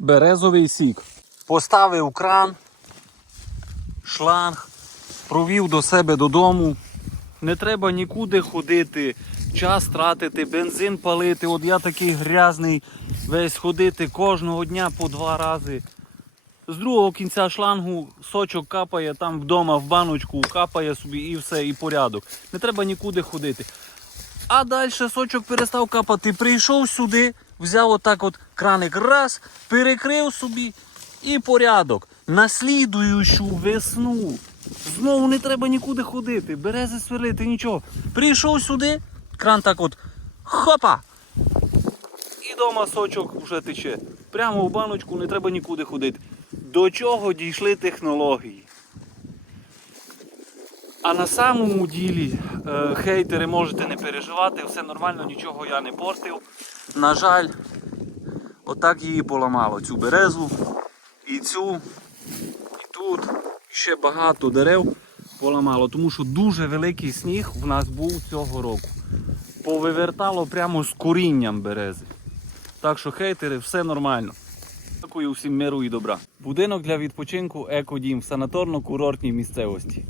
березовий сік. Поставив кран, шланг, провів до себе додому. Не треба нікуди ходити, час тратити, бензин палити. От я такий грязний весь ходити кожного дня по два рази. З другого кінця шлангу сочок капає там вдома в баночку, капає собі і все, і порядок. Не треба нікуди ходити. А далі сочок перестав капати. Прийшов сюди, взяв отак от краник раз, перекрив собі і порядок. На слідуючу весну. Знову не треба нікуди ходити, берези сверлити, нічого. Прийшов сюди, кран так от хопа! І дома сочок вже тече. Прямо в баночку не треба нікуди ходити. До чого дійшли технології? А на самому ділі хейтери можете не переживати, все нормально, нічого я не портив. На жаль, отак її поламало, цю березу, і цю, і тут, і ще багато дерев поламало, тому що дуже великий сніг в нас був цього року. Повивертало прямо з корінням берези. Так що хейтери, все нормально. Дякую всім миру і добра. Будинок для відпочинку Екодім в санаторно-курортній місцевості.